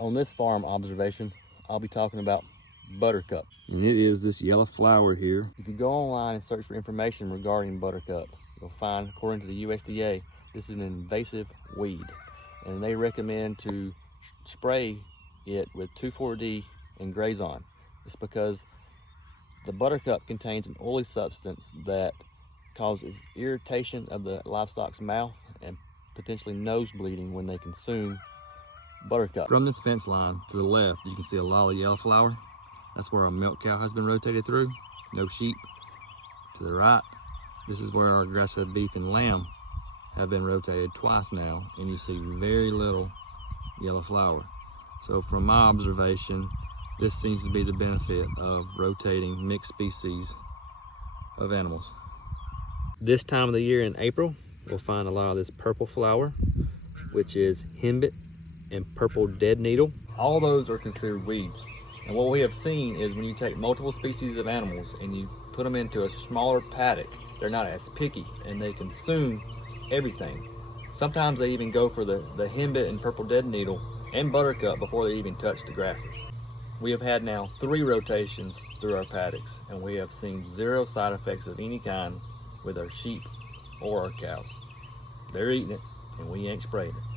On this farm observation, I'll be talking about Buttercup. And it is this yellow flower here. If you go online and search for information regarding Buttercup, you'll find, according to the USDA, this is an invasive weed, and they recommend to spray it with 2,4-D and graze on. It's because the Buttercup contains an oily substance that causes irritation of the livestock's mouth and potentially nose bleeding when they consume Buttercup. From this fence line to the left, you can see a lot of yellow flower. That's where our milk cow has been rotated through. No sheep. To the right, this is where our grass-fed beef and lamb have been rotated twice now, and you see very little yellow flower. So from my observation, this seems to be the benefit of rotating mixed species of animals. This time of the year in April, we'll find a lot of this purple flower, which is henbit and purple dead needle. All those are considered weeds. And what we have seen is when you take multiple species of animals and you put them into a smaller paddock, they're not as picky and they consume everything. Sometimes they even go for the henbit and purple dead needle and Buttercup before they even touch the grasses. We have had now 3 rotations through our paddocks, and we have seen 0 side effects of any kind with our sheep or our cows. They're eating it and we ain't spraying it.